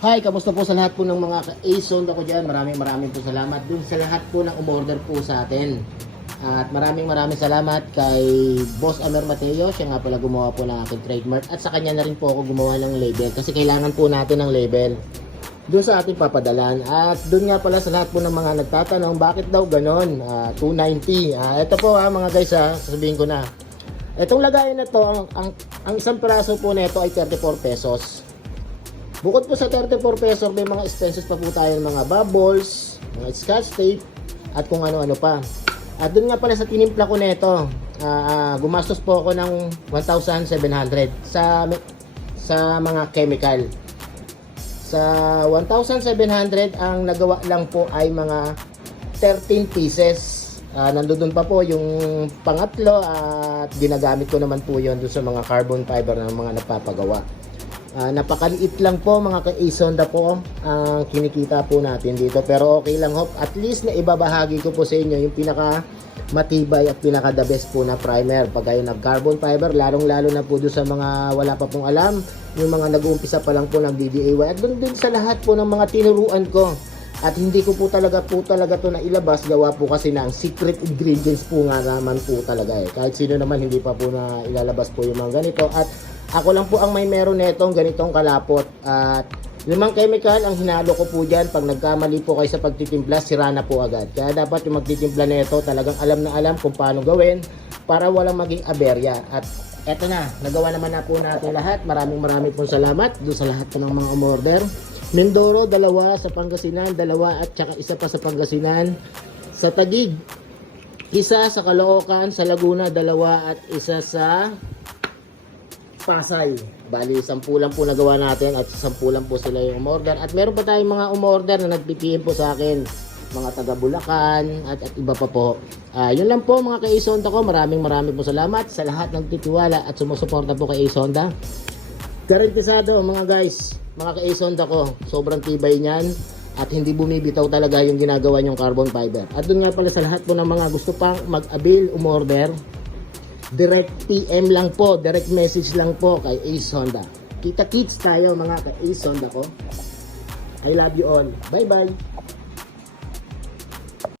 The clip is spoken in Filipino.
Hi, kamusta po sa lahat po ng mga ka-Ace Honda ko dyan. Maraming po salamat dun sa lahat po ng umorder po sa atin. At maraming salamat kay Boss Amer Mateo. Siya nga pala gumawa po ng aking trademark. At sa kanya na rin po ako gumawa ng label. Kasi kailangan po natin ng label doon sa ating papadalan. At doon nga pala sa lahat po ng mga nagtatanong, bakit daw ganon? 290. Ito po mga guys, sasabihin ko na. Itong lagayan na to, ang isang piraso po nito ay 34 pesos. Bukod po sa 34 pesos, may mga expenses pa po tayo ng mga bubbles, mga scotch tape, at kung ano-ano pa. At doon nga pala sa tinimpla ko nito, gumastos po ako ng 1,700 sa mga chemical. Sa 1,700, ang nagawa lang po ay mga 13 pieces. Nandoon pa po yung pangatlo at ginagamit ko naman po yun doon sa mga carbon fiber ng mga napapagawa. Napakaliit lang po mga ka-Ace Honda po ang kinikita po natin dito, pero okay lang ho, at least na ibabahagi ko po sa inyo yung pinaka matibay at pinaka the best po na primer pag kayo nag carbon fiber, lalong lalo na po doon sa mga wala pa pong alam, yung mga nag-uumpisa pa lang po ng DIY, at doon din sa lahat po ng mga tinuruan ko. At hindi ko po talaga to na ilabas, gawa po kasi ng secret ingredients po nga naman po talaga kahit sino naman hindi pa po na ilalabas po yung mga ganito, at ako lang po ang may meron netong ganitong kalapot. At limang chemical ang hinalo ko po dyan. Pag nagkamali po kayo sa pagtitimpla, sira na po agad. Kaya dapat yung magtitimpla nito talagang alam na alam kung paano gawin para walang maging aberya. At eto na, nagawa naman na po natin lahat. Maraming po salamat doon sa lahat po ng mga umorder. Mindoro, 2 sa Pangasinan, 2 at saka isa pa sa Pangasinan. Sa Taguig, isa sa Caloocan, sa Laguna, 2 at isa sa Pasay. Bali, 10 lang po nagawa natin at 10 lang po sila yung umorder. At meron pa tayong mga umorder na nag-PM po sa akin, mga taga Bulacan at iba pa po. Yun lang po mga ka-Ace Honda ko. Maraming po salamat sa lahat ng titiwala at sumusuporta po kay Ace Honda. Garantisado mga guys, mga ka-Ace Honda ko, sobrang tibay niyan at hindi bumibitaw talaga yung ginagawa nyong carbon fiber. At dun nga pala sa lahat po ng mga gusto pang mag-avail, umorder, direct PM lang po, direct message lang po kay Ace Honda. Kita-kits tayo mga ka-Ace Honda ko. I love you all. Bye bye.